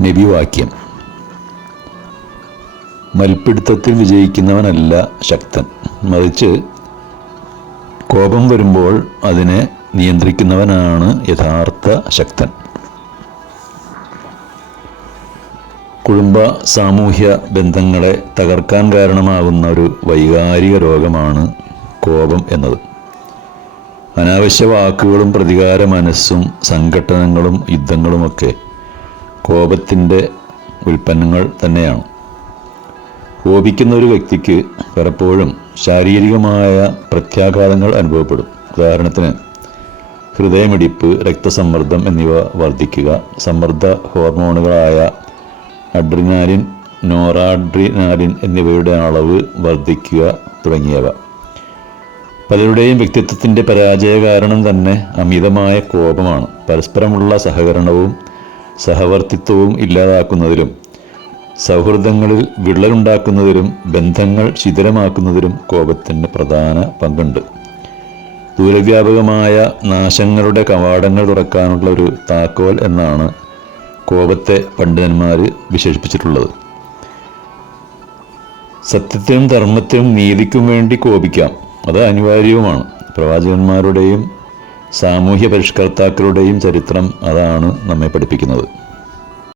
നബിവാക്യം. മൽപ്പിടുത്തത്തിൽ വിജയിക്കുന്നവനല്ല ശക്തൻ. മറിച്ച് കോപം വരുമ്പോൾ അതിനെ നിയന്ത്രിക്കുന്നവനാണ് യഥാർത്ഥ ശക്തൻ. കുടുംബ സാമൂഹ്യ ബന്ധങ്ങളെ തകർക്കാൻ കാരണമാകുന്ന ഒരു വൈകാരിക രോഗമാണ് കോപം എന്നത്. അനാവശ്യ വാക്കുകളും പ്രതികാര മനസ്സും സംഘട്ടനങ്ങളും യുദ്ധങ്ങളുമൊക്കെ കോപത്തിന്റെ ഉൽപ്പന്നങ്ങൾ തന്നെയാണ്. കോപിക്കുന്ന ഒരു വ്യക്തിക്ക് പലപ്പോഴും ശാരീരികമായ പ്രത്യാഘാതങ്ങൾ അനുഭവപ്പെടും. ഉദാഹരണത്തിന് ഹൃദയമിടിപ്പ് രക്തസമ്മർദ്ദം എന്നിവ വർദ്ധിക്കുക സമ്മർദ്ദ ഹോർമോണുകളായ അഡ്രിനാലിൻ നോറാഡ്രിനാലിൻ എന്നിവയുടെ അളവ് വർദ്ധിക്കുക തുടങ്ങിയവ. പലരുടെയും വ്യക്തിത്വത്തിന്റെ പരാജയ കാരണം തന്നെ അമിതമായ കോപമാണ്. പരസ്പരമുള്ള സഹകരണവും സഹവർത്തിത്വവും ഇല്ലാതാക്കുന്നതിലും സൗഹൃദങ്ങളിൽ വിള്ളലുണ്ടാക്കുന്നതിലും ബന്ധങ്ങൾ ശിഥിലമാക്കുന്നതിലും കോപത്തിന് പ്രധാന പങ്കുണ്ട്. ദൂരവ്യാപകമായ നാശങ്ങളുടെ കവാടങ്ങൾ തുറക്കാനുള്ള ഒരു താക്കോൽ എന്നാണ് കോപത്തെ പണ്ഡിതന്മാർ വിശേഷിപ്പിച്ചിട്ടുള്ളത്. സത്യത്തിനും ധർമ്മത്തിനും നീതിക്കും വേണ്ടി കോപിക്കാം. അത് അനിവാര്യവുമാണ്. പ്രവാചകന്മാരുടെയും സാമൂഹ്യ പരിഷ്കർത്താക്കളുടെയും ചരിത്രം അതാണ് നമ്മെ പഠിപ്പിക്കുന്നത്.